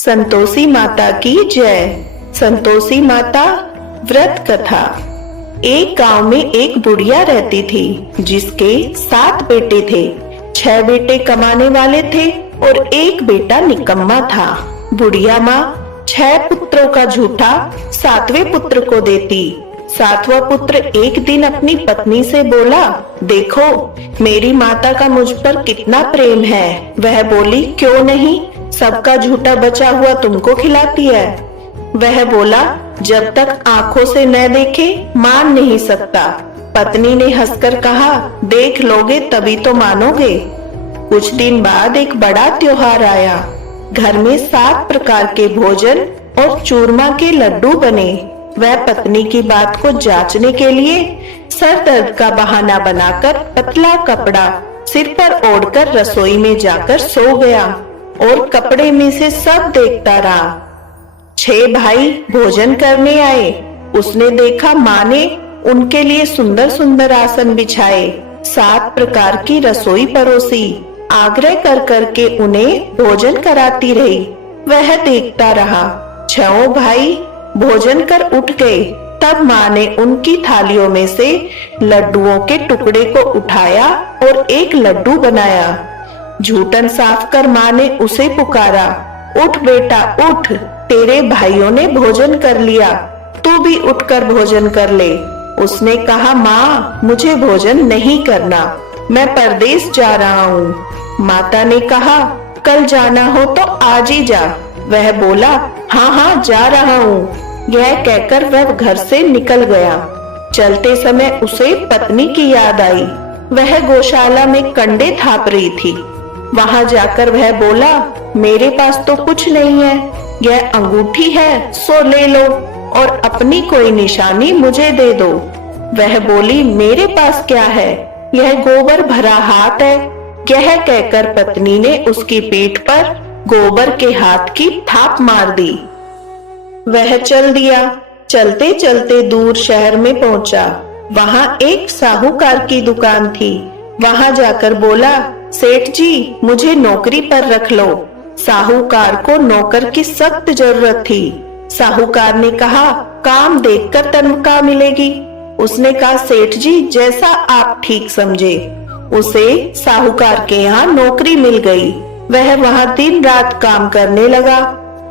संतोषी माता की जय। संतोषी माता व्रत कथा। एक गांव में एक बुढ़िया रहती थी जिसके 7 बेटे थे। 6 बेटे कमाने वाले थे और एक बेटा निकम्मा था। बुढ़िया माँ 6 पुत्रों का झूठा 7वें पुत्र को देती। 7वां पुत्र एक दिन अपनी पत्नी से बोला, देखो मेरी माता का मुझ पर कितना प्रेम है। वह बोली, क्यों नहीं, सबका झूठा बचा हुआ तुमको खिलाती है। वह बोला, जब तक आंखों से न देखे मान नहीं सकता। पत्नी ने हंसकर कहा, देख लोगे तभी तो मानोगे। कुछ दिन बाद एक बड़ा त्योहार आया। घर में 7 प्रकार के भोजन और चूरमा के लड्डू बने। वह पत्नी की बात को जांचने के लिए सर दर्द का बहाना बनाकर पतला कपड़ा सिर पर ओढ़कर रसोई में जाकर सो गया और कपड़े में से सब देखता रहा। 6 भाई भोजन करने आए। उसने देखा माँ ने उनके लिए सुंदर सुंदर आसन बिछाए, 7 प्रकार की रसोई परोसी, आग्रह कर करके उन्हें भोजन कराती रही। वह देखता रहा। 6 भाई भोजन कर उठ गए। तब माँ ने उनकी थालियों में से लड्डुओं के टुकड़े को उठाया और एक लड्डू बनाया। जूठन साफ कर माँ ने उसे पुकारा, उठ बेटा उठ, तेरे भाइयों ने भोजन कर लिया, तू भी उठकर भोजन कर ले। उसने कहा, माँ मुझे भोजन नहीं करना, मैं परदेश जा रहा हूँ। माता ने कहा, कल जाना हो तो आज ही जा। वह बोला, हाँ हाँ जा रहा हूँ। यह कहकर वह घर से निकल गया। चलते समय उसे पत्नी की याद आई। वह गौशाला में कंडे थाप रही थी। वहां जाकर वह बोला, मेरे पास तो कुछ नहीं है, यह अंगूठी है सो ले लो और अपनी कोई निशानी मुझे दे दो। वह बोली, मेरे पास क्या है, यह गोबर भरा हाथ है। यह कहकर पत्नी ने उसकी पीठ पर गोबर के हाथ की थाप मार दी। वह चल दिया। चलते चलते दूर शहर में पहुंचा। वहां एक साहूकार की दुकान थी। वहां जाकर बोला, सेठ जी मुझे नौकरी पर रख लो। साहूकार को नौकर की सख्त जरूरत थी। साहूकार ने कहा, काम देखकर तनख्वाह मिलेगी। उसने कहा, सेठ जी जैसा आप ठीक समझे। उसे साहूकार के यहाँ नौकरी मिल गई। वह वहां दिन रात काम करने लगा।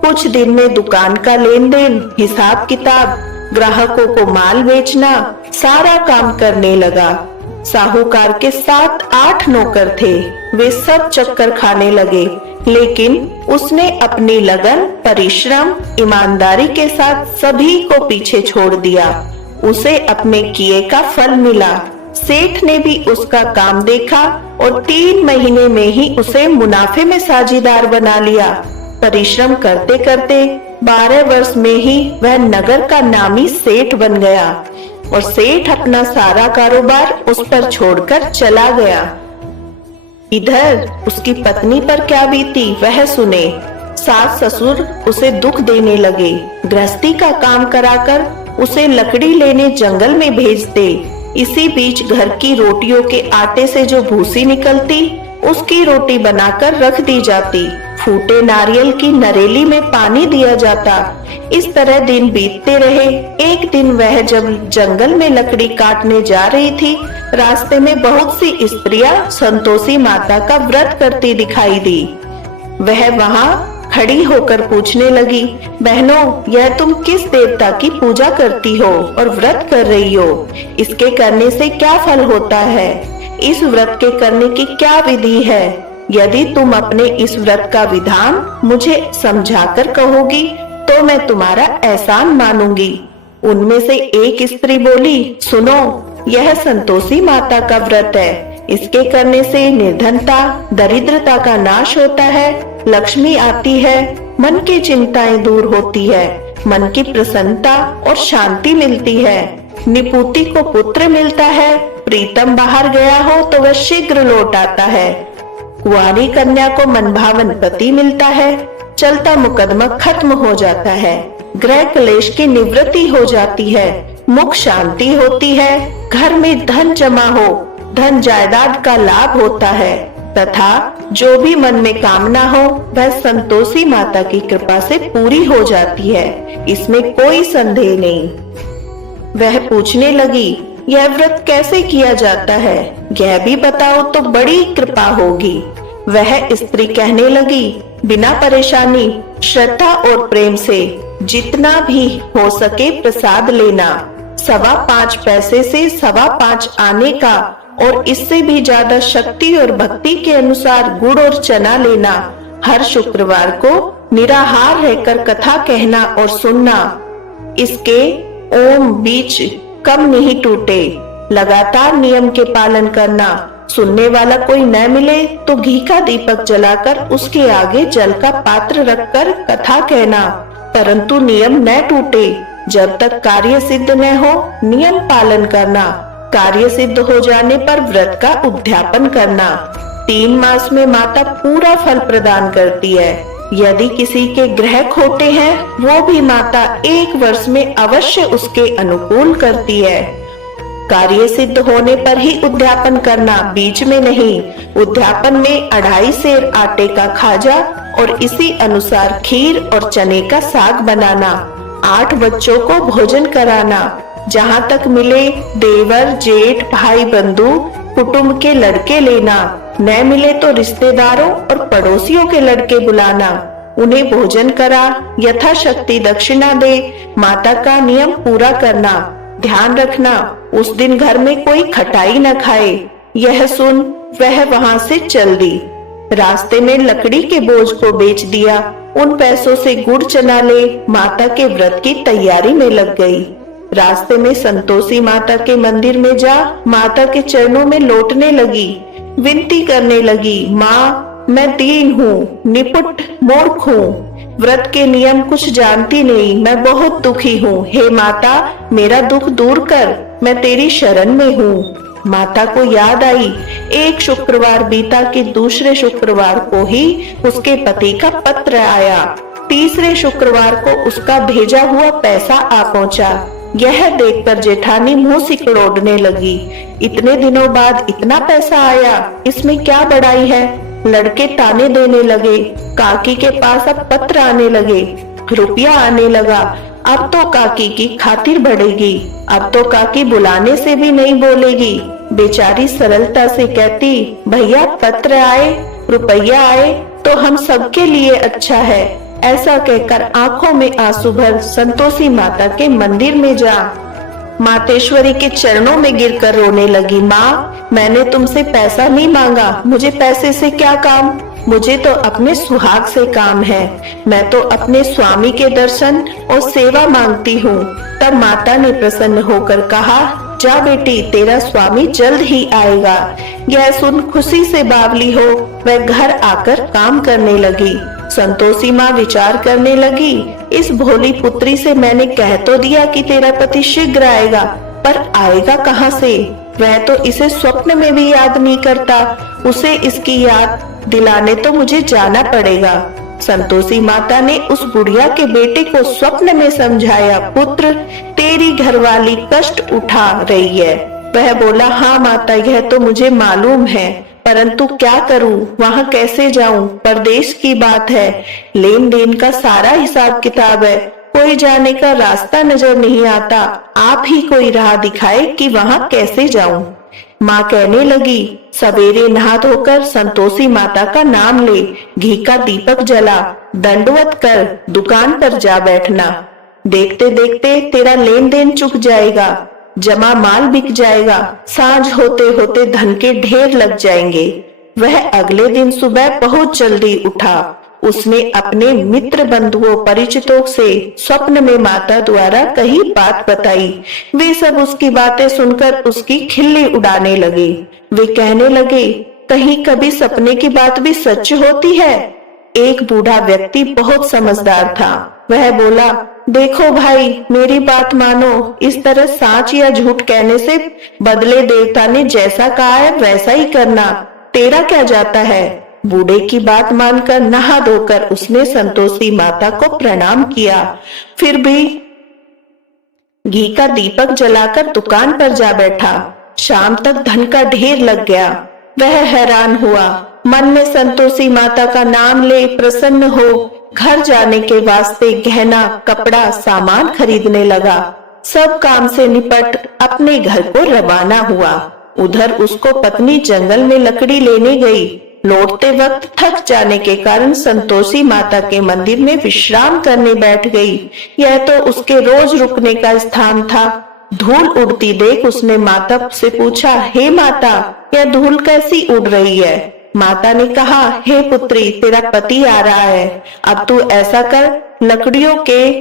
कुछ दिन में दुकान का लेन देन, हिसाब किताब, ग्राहकों को माल बेचना, सारा काम करने लगा। साहूकार के 7-8 नौकर थे। वे सब चक्कर खाने लगे, लेकिन उसने अपनी लगन, परिश्रम, ईमानदारी के साथ सभी को पीछे छोड़ दिया। उसे अपने किए का फल मिला। सेठ ने भी उसका काम देखा और 3 महीने में ही उसे मुनाफे में साझीदार बना लिया। परिश्रम करते करते 12 वर्ष में ही वह नगर का नामी सेठ बन गया और सेठ अपना सारा कारोबार उस पर छोड़कर चला गया। इधर उसकी पत्नी पर क्या बीती वह सुने। सास ससुर उसे दुख देने लगे। गृहस्थी का काम कराकर उसे लकड़ी लेने जंगल में भेजते। इसी बीच घर की रोटियों के आटे से जो भूसी निकलती उसकी रोटी बनाकर रख दी जाती। फूटे नारियल की नरेली में पानी दिया जाता। इस तरह दिन बीतते रहे। एक दिन वह जब जंगल में लकड़ी काटने जा रही थी, रास्ते में बहुत सी स्त्रियां संतोषी माता का व्रत करती दिखाई दी। वह वहां खड़ी होकर पूछने लगी, बहनों यह तुम किस देवता की पूजा करती हो और व्रत कर रही हो? इसके करने से क्या फल होता है? इस व्रत के करने की क्या विधि है? यदि तुम अपने इस व्रत का विधान मुझे समझाकर कहोगी तो मैं तुम्हारा एहसान मानूंगी। उनमें से एक स्त्री बोली, सुनो यह संतोषी माता का व्रत है। इसके करने से निर्धनता, दरिद्रता का नाश होता है, लक्ष्मी आती है, मन की चिंताएं दूर होती है, मन की प्रसन्नता और शांति मिलती है, निपुति को पुत्र मिलता है, प्रीतम बाहर गया हो तो वह शीघ्र लौट आता है, कुंवारी कन्या को मनभावन पति मिलता है, चलता मुकदमा खत्म हो जाता है, ग्रह क्लेश की निवृत्ति हो जाती है, मुख शांति होती है, घर में धन जमा हो, धन जायदाद का लाभ होता है, तथा जो भी मन में कामना हो वह संतोषी माता की कृपा से पूरी हो जाती है, इसमें कोई संदेह नहीं। वह पूछने लगी, यह व्रत कैसे किया जाता है, यह भी बताओ तो बड़ी कृपा होगी। वह स्त्री कहने लगी, बिना परेशानी, श्रद्धा और प्रेम से जितना भी हो सके प्रसाद लेना, 5.25 पैसे से 5.25 आने का, और इससे भी ज्यादा शक्ति और भक्ति के अनुसार गुड़ और चना लेना। हर शुक्रवार को निराहार रहकर कथा कहना और सुनना। इसके ओम बीच कम नहीं टूटे। लगातार नियम के पालन करना। सुनने वाला कोई न मिले तो घी का दीपक जलाकर उसके आगे जल का पात्र रखकर कथा कहना, परंतु नियम न टूटे। जब तक कार्य सिद्ध न हो नियम पालन करना। कार्य सिद्ध हो जाने पर व्रत का उद्यापन करना। 3 मास में माता पूरा फल प्रदान करती है। यदि किसी के ग्रह खोटे हैं वो भी माता 1 वर्ष में अवश्य उसके अनुकूल करती है। कार्य सिद्ध होने पर ही उद्यापन करना, बीच में नहीं। उद्यापन में 2.5 सेर आटे का खाजा और इसी अनुसार खीर और चने का साग बनाना। 8 बच्चों को भोजन कराना। जहाँ तक मिले देवर, जेठ, भाई, बंधु, कुटुंब के लड़के लेना। न मिले तो रिश्तेदारों और पड़ोसियों के लड़के बुलाना। उन्हें भोजन करा, यथाशक्ति दक्षिणा दे। माता का नियम पूरा करना। ध्यान रखना उस दिन घर में कोई खटाई न खाए। यह सुन वह वहां से चल दी। रास्ते में लकड़ी के बोझ को बेच दिया। उन पैसों से गुड़ चना ले माता के व्रत की तैयारी में लग गई। रास्ते में संतोषी माता के मंदिर में जा माता के चरणों में लौटने लगी। विनती करने लगी, माँ मैं दीन हूँ, निपुट मूर्ख हूँ, व्रत के नियम कुछ जानती नहीं, मैं बहुत दुखी हूँ। हे माता मेरा दुख दूर कर, मैं तेरी शरण में हूँ। माता को याद आई एक शुक्रवार बीता कि दूसरे शुक्रवार को ही उसके पति का पत्र आया। तीसरे शुक्रवार को उसका भेजा हुआ पैसा आ पहुँचा। यह देखकर जेठानी मुंह सिकुड़ने लगी। इतने दिनों बाद इतना पैसा आया, इसमें क्या बड़ाई है। लड़के ताने देने लगे। काकी के पास अब पत्र आने लगे, रुपया आने लगा। अब तो काकी की खातिर बढ़ेगी। अब तो काकी बुलाने से भी नहीं बोलेगी। बेचारी सरलता से कहती, भैया पत्र आए, रुपया आए तो हम सबके लिए अच्छा है। ऐसा कहकर आंखों में आंसू भर संतोषी माता के मंदिर में जा मातेश्वरी के चरणों में गिरकर रोने लगी। माँ मैंने तुमसे पैसा नहीं मांगा, मुझे पैसे से क्या काम, मुझे तो अपने सुहाग से काम है। मैं तो अपने स्वामी के दर्शन और सेवा मांगती हूँ। तब माता ने प्रसन्न होकर कहा, जा बेटी तेरा स्वामी जल्द ही आएगा। यह सुन खुशी से बावली हो वह घर आकर काम करने लगी। संतोषी माँ विचार करने लगी, इस भोली पुत्री से मैंने कह तो दिया कि तेरा पति शीघ्र आएगा, पर आएगा कहाँ से। वह तो इसे स्वप्न में भी याद नहीं करता। उसे इसकी याद दिलाने तो मुझे जाना पड़ेगा। संतोषी माता ने उस बुढ़िया के बेटे को स्वप्न में समझाया, पुत्र तेरी घरवाली कष्ट उठा रही है। वह बोला, हाँ माता यह तो मुझे मालूम है, परंतु क्या करूं, वहां कैसे जाऊं, परदेश की बात है, लेन देन का सारा हिसाब किताब है, कोई जाने का रास्ता नजर नहीं आता। आप ही कोई राह दिखाए कि वहां कैसे जाऊं। माँ कहने लगी, सवेरे नहा धोकर संतोषी माता का नाम ले, घी का दीपक जला, दंडवत कर दुकान पर जा बैठना। देखते देखते तेरा लेन देन चुक जाएगा, जमा माल बिक जाएगा, सांझ होते होते धन के ढेर लग जाएंगे। वह अगले दिन सुबह बहुत जल्दी उठा। उसने अपने मित्र बंधुओं परिचितों से स्वप्न में माता द्वारा कही बात बताई। वे सब उसकी बातें सुनकर उसकी खिल्ली उड़ाने लगे। वे कहने लगे, कहीं कभी सपने की बात भी सच होती है। एक बूढ़ा व्यक्ति बहुत समझदार था। वह बोला, देखो भाई मेरी बात मानो, इस तरह साच या झूठ कहने से बदले देवता ने जैसा कहा है वैसा ही करना, तेरा क्या जाता है। बूढ़े की बात मानकर नहा धोकर उसने संतोषी माता को प्रणाम किया। फिर भी घी का दीपक जलाकर दुकान पर जा बैठा। शाम तक धन का ढेर लग गया। वह हैरान हुआ, मन में संतोषी माता का नाम ले प्रसन्न हो घर जाने के वास्ते गहना कपड़ा सामान खरीदने लगा। सब काम से निपट अपने घर को रवाना हुआ। उधर उसको पत्नी जंगल में लकड़ी लेने गई। लौटते वक्त थक जाने के कारण संतोषी माता के मंदिर में विश्राम करने बैठ गई। यह तो उसके रोज रुकने का स्थान था। धूल उड़ती देख उसने माता से पूछा, हे माता, यह धूल कैसी उड़ रही है? माता ने कहा, हे पुत्री, तेरा पति आ रहा है। अब तू ऐसा कर, लकड़ियों के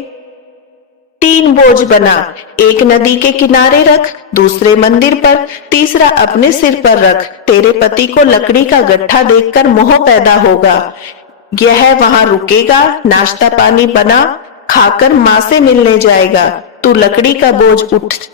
3 बोझ बना, एक नदी के किनारे रख, दूसरे मंदिर पर, तीसरा अपने सिर पर रख। तेरे पति को लकड़ी का गट्ठा देखकर मोह पैदा होगा। यह वहां रुकेगा, नाश्ता पानी बना खाकर माँ से मिलने जाएगा। तू लकड़ी का बोझ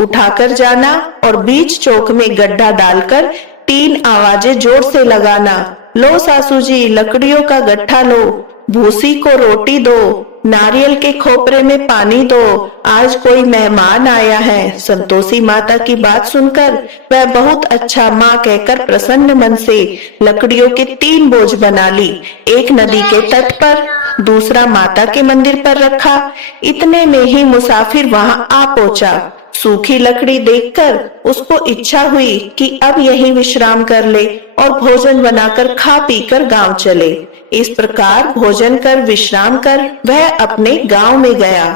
उठाकर जाना और बीच चौक में गड्ढा डालकर 3 आवाजें जोर से लगाना। लो सासू जी, लकड़ियों का गट्ठा लो, भूसी को रोटी दो, नारियल के खोपरे में पानी दो, आज कोई मेहमान आया है। संतोषी माता की बात सुनकर वह बहुत अच्छा माँ कहकर प्रसन्न मन से लकड़ियों के 3 बोझ बना ली। एक नदी के तट पर, दूसरा माता के मंदिर पर रखा। इतने में ही मुसाफिर वहां आ पहुंचा। सूखी लकड़ी देखकर उसको इच्छा हुई कि अब यहीं विश्राम कर ले और भोजन बनाकर खा पीकर गांव चले। इस प्रकार भोजन कर विश्राम कर वह अपने गांव में गया।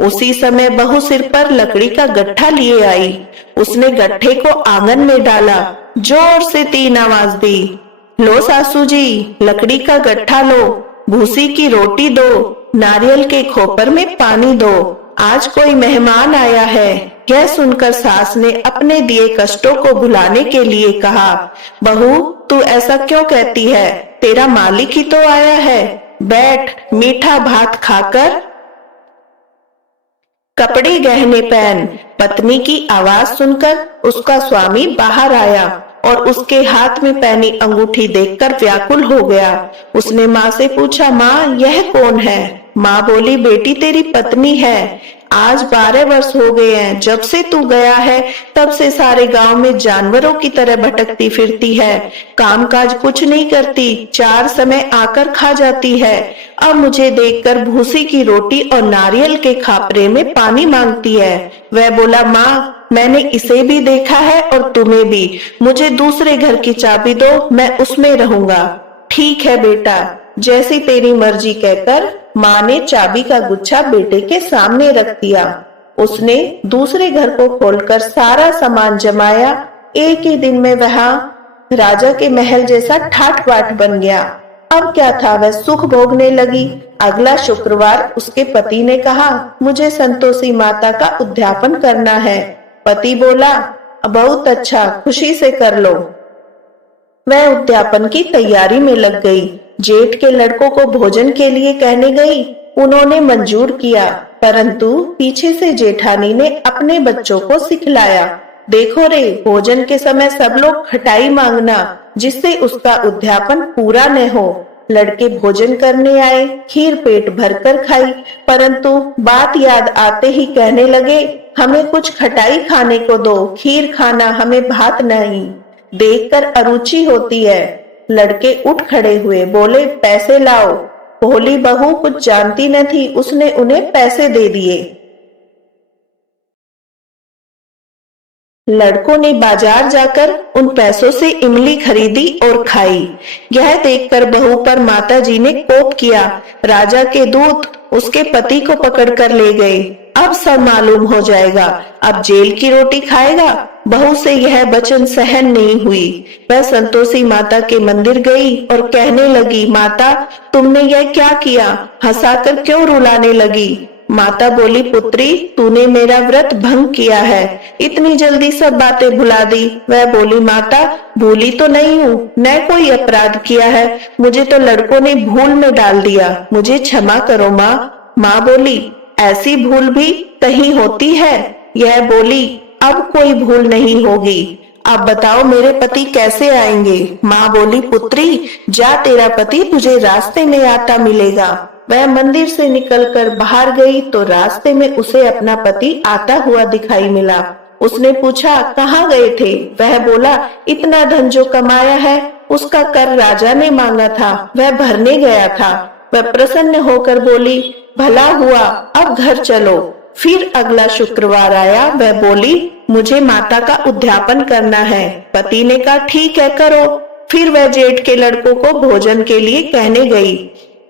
उसी समय बहू सिर पर लकड़ी का गट्ठा लिए आई। उसने गट्ठे को आंगन में डाला, जोर से 3 आवाज दी, लो सासू जी, लकड़ी का गट्ठा लो, भूसी की रोटी दो, नारियल के खोपर में पानी दो, आज कोई मेहमान आया है। यह सुनकर सास ने अपने दिए कष्टों को भुलाने के लिए कहा, बहू, तू ऐसा क्यों कहती है? तेरा मालिक ही तो आया है। बैठ, मीठा भात खाकर कपड़े गहने पहन। पत्नी की आवाज सुनकर उसका स्वामी बाहर आया और उसके हाथ में पहनी अंगूठी देखकर व्याकुल हो गया। उसने माँ से पूछा, माँ, यह कौन है? माँ बोली, बेटी, तेरी पत्नी है। आज 12 वर्ष हो गए हैं। जब से तू गया है तब से सारे गांव में जानवरों की तरह भटकती फिरती है। कामकाज कुछ नहीं करती, 4 समय आकर खा जाती है। अब मुझे देखकर भूसी की रोटी और नारियल के खापरे में पानी मांगती है। वह बोला, माँ, मैंने इसे भी देखा है और तुम्हें भी। मुझे दूसरे घर की चाबी दो, मैं उसमें रहूंगा। ठीक है बेटा, जैसी तेरी मर्जी कहकर माँ ने चाबी का गुच्छा बेटे के सामने रख दिया। उसने दूसरे घर को खोलकर सारा सामान जमाया। एक ही दिन में वह राजा के महल जैसा ठाट बाट बन गया। अब क्या था, वह सुख भोगने लगी। अगला शुक्रवार उसके पति ने कहा, मुझे संतोषी माता का उद्यापन करना है। पति बोला, बहुत अच्छा, खुशी से कर लो। वह उद्यापन की तैयारी में लग गई। जेठ के लड़कों को भोजन के लिए कहने गई। उन्होंने मंजूर किया, परंतु पीछे से जेठानी ने अपने बच्चों को सिखलाया, देखो रे, भोजन के समय सब लोग खटाई मांगना, जिससे उसका उद्यापन पूरा न हो। लड़के भोजन करने आए, खीर पेट भरकर खाई, परंतु बात याद आते ही कहने लगे, हमें कुछ खटाई खाने को दो, खीर खाना, हमें भात नहीं। देखकर अरुचि होती है। लड़के उठ खड़े हुए, बोले, पैसे लाओ। भोली बहू कुछ जानती न थी, उसने उन्हें पैसे दे दिए। लड़कों ने बाजार जाकर उन पैसों से इमली खरीदी और खाई। यह देखकर बहू पर माताजी ने कोप किया। राजा के दूत उसके पति को पकड़कर ले गए। अब सब मालूम हो जाएगा, अब जेल की रोटी खाएगा। बहू से यह वचन सहन नहीं हुई। वह संतोषी माता के मंदिर गई और कहने लगी, माता, तुमने यह क्या किया? हंसाकर क्यों रुलाने लगी? माता बोली, पुत्री, तूने मेरा व्रत भंग किया है, इतनी जल्दी सब बातें भुला दी। वह बोली, माता, भूली तो नहीं हूँ, न कोई अपराध किया है, मुझे तो लड़कों ने भूल में डाल दिया, मुझे क्षमा करो माँ। माँ बोली, ऐसी भूल भी कहीं होती है? यह बोली, अब कोई भूल नहीं होगी। अब बताओ मेरे पति कैसे आएंगे? माँ बोली, पुत्री, जा, तेरा पति तुझे रास्ते में आता मिलेगा। वह मंदिर से निकलकर बाहर गई तो रास्ते में उसे अपना पति आता हुआ दिखाई मिला। उसने पूछा, कहाँ गए थे? वह बोला, इतना धन जो कमाया है उसका कर राजा ने मांगा था, वह भरने गया था। वह प्रसन्न होकर बोली, भला हुआ, अब घर चलो। फिर अगला शुक्रवार आया, वह बोली, मुझे माता का उद्यापन करना है। पति ने कहा, ठीक है, करो। फिर वह जेठ के लड़कों को भोजन के लिए कहने गई।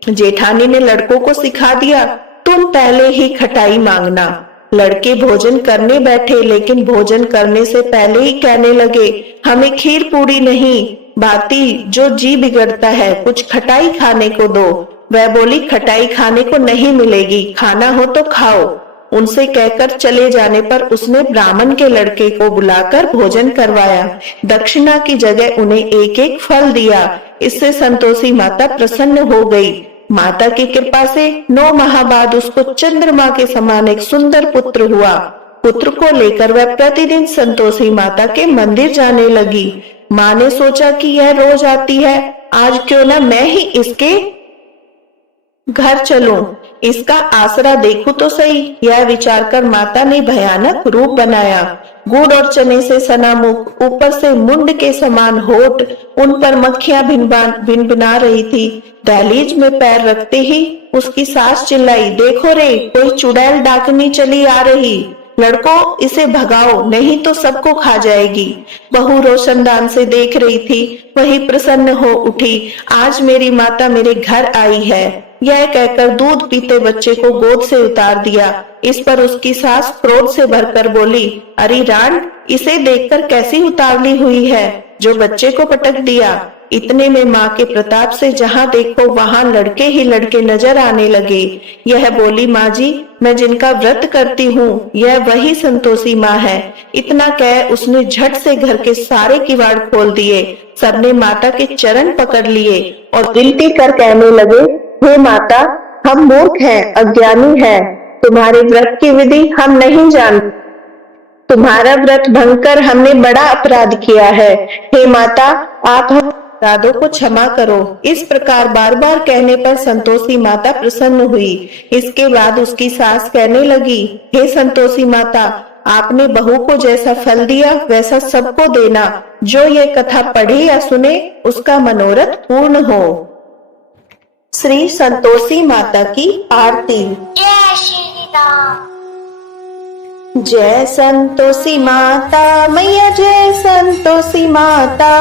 जेठानी ने लड़कों को सिखा दिया, तुम पहले ही खटाई मांगना। लड़के भोजन करने बैठे, लेकिन भोजन करने से पहले ही कहने लगे, हमें खीर पूरी नहीं, बाती जो जी बिगड़ता है, कुछ खटाई खाने को दो। वह बोली, खटाई खाने को नहीं मिलेगी, खाना हो तो खाओ। उनसे कहकर चले जाने पर उसने ब्राह्मण के लड़के को बुलाकर भोजन करवाया। दक्षिणा की जगह उन्हें एक एक फल दिया। इससे संतोषी माता प्रसन्न हो गई। माता की कृपा से 9 माह बाद उसको चंद्रमा के समान एक सुंदर पुत्र हुआ। पुत्र को लेकर वह प्रतिदिन संतोषी माता के मंदिर जाने लगी। माँ ने सोचा कि यह रोज आती है, आज क्यों न मैं ही इसके घर चलूं, इसका आसरा देखूं तो सही। यह विचार कर माता ने भयानक रूप बनाया। गुड़ और चने से सना मुख, ऊपर से मुंड के समान होठ, उन पर मक्खियां भिनभिना रही थी। दहलीज में पैर रखते ही उसकी सास चिल्लाई, देखो रे, कोई चुड़ैल डाकनी चली आ रही, लड़कों इसे भगाओ, नहीं तो सबको खा जाएगी। बहू रोशनदान से देख रही थी, वही प्रसन्न हो उठी, आज मेरी माता मेरे घर आई है। यह कहकर दूध पीते बच्चे को गोद से उतार दिया। इस पर उसकी सास क्रोध से भरकर बोली, अरे रांड, इसे देखकर कैसी उतावली हुई है, जो बच्चे को पटक दिया। इतने में माँ के प्रताप से जहाँ देखो वहाँ लड़के ही लड़के नजर आने लगे। यह बोली, माँ जी, मैं जिनका व्रत करती हूँ, यह वही संतोषी माँ है। इतना कह उसने झट से घर के सारे किवाड़ खोल दिए। सबने माता के चरण पकड़ लिए और विनती कर कहने लगे, हे माता, हम मूर्ख हैं, अज्ञानी हैं, तुम्हारे व्रत की विधि हम नहीं जानते। तुम्हारा व्रत भंग कर हमने बड़ा अपराध किया है। हे माता, आप हम अपराधों को क्षमा करो। इस प्रकार बार बार कहने पर संतोषी माता प्रसन्न हुई। इसके बाद उसकी सास कहने लगी, हे संतोषी माता, आपने बहू को जैसा फल दिया वैसा सबको देना। जो ये कथा पढ़े या सुने उसका मनोरथ पूर्ण हो। श्री संतोषी माता की आरती। जय श्री राम। जय संतोषी माता मैया, जय संतोषी माता,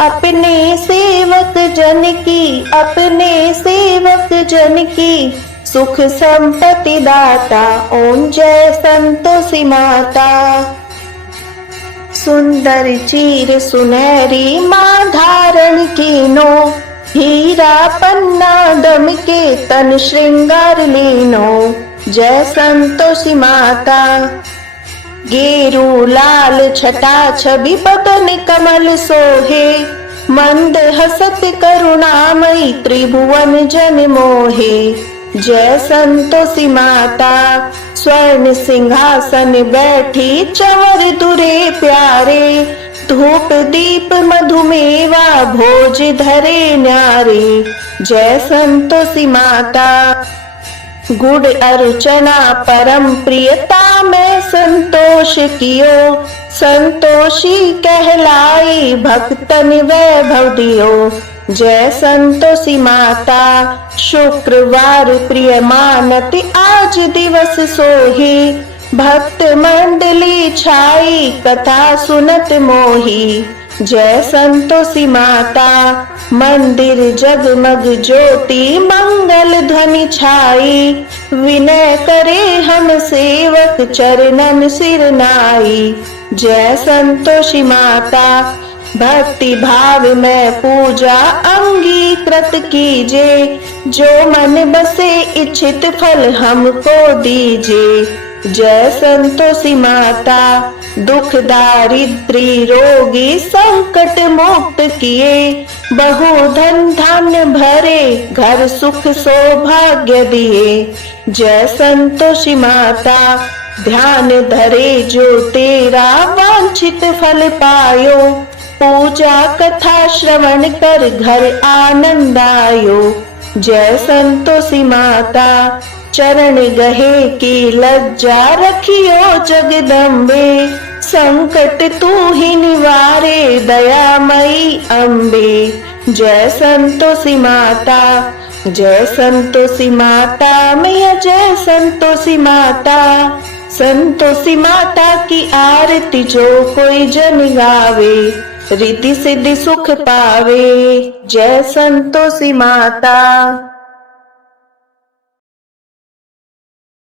अपने सेवक जन की, अपने सेवक जन की सुख संपत्ति दाता। ओम जय संतोषी माता। सुंदर चीर सुनहरी माँ धारण कीनो, हीरा पन्ना दम के तन श्रृंगार लीनो। जय संतोषी माता। गेरू लाल छटा छवि बदन कमल सोहे, मंद हसत करुणामयी त्रिभुवन जन मोहे। जय संतोषी माता। स्वर्ण सिंहासन बैठी चवर दुरे प्यारे, धूप दीप मधुमेवा भोज धरे न्यारे। जय संतोषी माता। गुड़ अर्चना परम प्रियता में संतोष कियो, संतोषी कहलाई भक्तन वैभव दियो। जय संतोषी माता। शुक्रवार प्रिय मानत आज दिवस सोही, भक्त मंडली छाई कथा सुनत मोही। जय संतोषी माता। मंदिर जगमग ज्योति मंगल ध्वनि छाई, विनय करे हम सेवक चरणन सिर नाई। जय संतोषी माता। भक्ति भाव में पूजा अंगीकृत कीजे, जो मन बसे इच्छित फल हमको दीजे। जय संतोषी माता। दुख दारिद्री रोगी संकट मुक्त किए, बहु धन धान्य भरे घर सुख सौभाग्य दिए। जय संतोषी माता। ध्यान धरे जो तेरा वांछित फल पायो, पूजा कथा श्रवण कर घर आनंद आयो। जय संतोषी माता। चरण गहे की लज्जा रखियो जगदम्बे, संकट तू ही निवारे दयामयी अम्बे। जय संतोषी माता, जय संतोषी माता, मैया जय संतोषी माता। संतोषी माता की आरती जो कोई जन गावे, रिद्धि सिद्धि सुख पावे। जय संतोषी माता।